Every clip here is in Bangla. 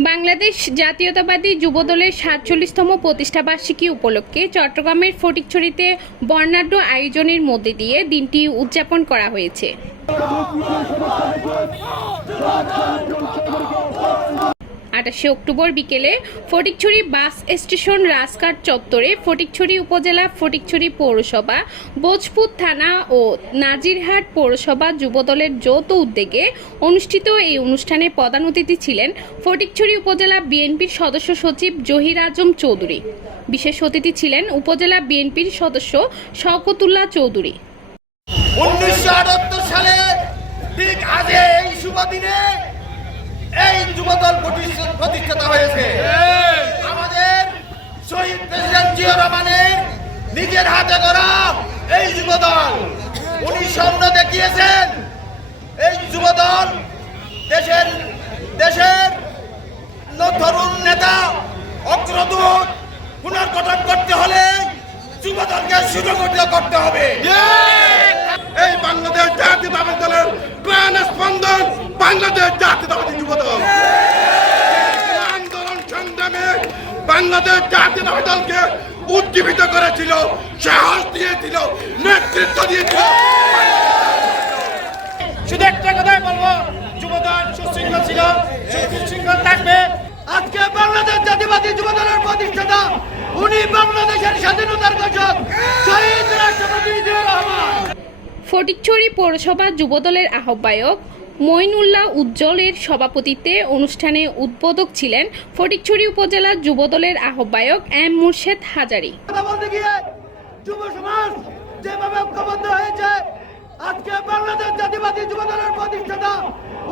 বাংলাদেশ জাতীয়তাবাদী যুবদলের সাতচল্লিশতম প্রতিষ্ঠাবার্ষিকী উপলক্ষে চট্টগ্রামের ফটিকছড়িতে বর্ণাঢ্য আয়োজনের মধ্যে দিয়ে দিনটি উদযাপন করা হয়েছে। আটাশে অক্টোবর বিকেলে ফটিকছড়ি বাস স্টেশন রাজঘাট চত্বরে ফটিকছড়ি উপজেলা ফটিকছড়ি পৌরসভা, ভোজপুর থানা ও নাজিরহাট পৌরসভা যুবদলের যৌথ উদ্যোগে অনুষ্ঠিত এই অনুষ্ঠানে প্রধান অতিথি ছিলেন ফটিকছড়ি উপজেলা বিএনপির সদস্য সচিব জহির আজম চৌধুরী। বিশেষ অতিথি ছিলেন উপজেলা বিএনপির সদস্য শওকতুল্লাহ চৌধুরী। উনিশশো আটাত্তর সালে ঠিক এই শুভ দিনে এই যুবদল প্রতিষ্ঠ- প্রতিষ্ঠিত হয়েছে। আমাদের শহীদ প্রেসিডেন্ট জিয়া রহমানের নিজের হাতে করা এই যুবদল। উনি স্বপ্ন দেখিয়েছেন এই যুবদল দেশের দেশের তরুণ নেতা অগ্রদূত পুনর্গঠন করতে হলে যুবদলকে সুযোগিত করতে হবে। এই বাংলাদেশ জাতীয়তাবাদী দলের প্রাণ স্পন্দন বাংলাদেশ জাতীয়তাবাদী যুব দল আন্দোলন সংগ্রামে বাংলাদেশ জাতীয়তাবাদী দলকে উজ্জীবিত করেছিল সাহস দিয়েছিল নেতৃত্ব দিয়েছিল। শুধু একটা কথাই বলব যুবদল সুশৃঙ্খল ছিল সুশৃঙ্খল থাকবে। আজকে বাংলাদেশ জাতীয়বাদী যুবদলের প্রতিষ্ঠাতা উনি বাংলাদেশের স্বাধীনতার ঘোষক শহীদ রাষ্ট্রপতি ফটিকছড়ি পৌরসভা যুবদলের আহ্বায়ক মইনুল্লাহ উজ্জ্বলের সভাপতিত্বে অনুষ্ঠানে উদ্বোধক ছিলেন ফটিকছড়ি উপজেলা যুবদলের আহ্বায়ক এম মুর্শেদ হাজারি। আজকে বাংলাদেশ জাতিবাদী যুবদলের প্রতিষ্ঠাতা,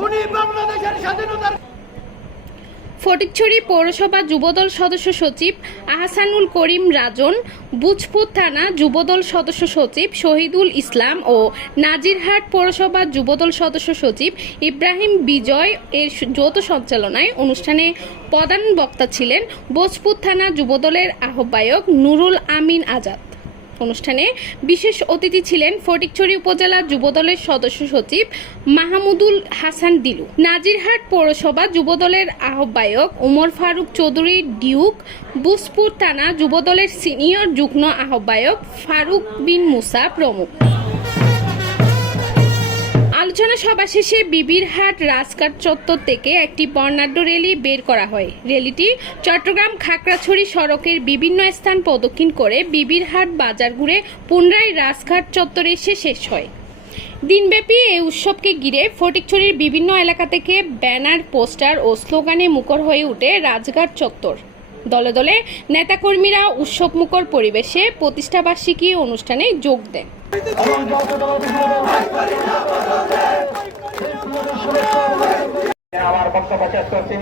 উনি বাংলাদেশের স্বাধীনতার ফটিকছড়ি পৌরসভা যুবদল সদস্য সচিব আহসানুল করিম রাজন, বুজপুর থানা যুবদল সদস্য সচিব শহীদুল ইসলাম ও নাজিরহাট পৌরসভা যুবদল সদস্য সচিব ইব্রাহিম বিজয় এর যৌথ সঞ্চালনায় অনুষ্ঠানে প্রধান বক্তা ছিলেন বোজপুর থানা যুবদলের আহ্বায়ক নুরুল আমিন আজাদ। অনুষ্ঠানে বিশেষ অতিথি ছিলেন ফটিকছড়ি উপজেলা যুবদলের সদস্য সচিব মাহমুদুল হাসান দিলু। নাজিরহাট পৌরসভা যুবদলের আহ্বায়ক উমর ফারুক চৌধুরী, ডিউক বুসপুর থানা যুবদলের সিনিয়র যুগ্ম আহ্বায়ক ফারুক বিন মুসা প্রমুখ। আলোচনা সভা শেষে বিবিরহাট রাজঘাট চত্বর থেকে একটি বর্ণাঢ্য র্যালি বের করা হয়। র্যালিটি চট্টগ্রাম খাগড়াছড়ি সড়কের বিভিন্ন স্থান প্রদক্ষিণ করে বিবিরহাট বাজার ঘুরে পুনরায় রাজঘাট চত্বরে এসে শেষ হয়। দিনব্যাপী এই উৎসবকে ঘিরে ফটিকছড়ির বিভিন্ন এলাকা থেকে ব্যানার, পোস্টার ও স্লোগানে মুখর হয়ে উঠে রাজঘাট চত্বর। দলে দলে নেতাকর্মীরা উৎসবমুখর পরিবেশে প্রতিষ্ঠাবার্ষিকী অনুষ্ঠানে যোগ দেন। আমার পঁচাত্তরটি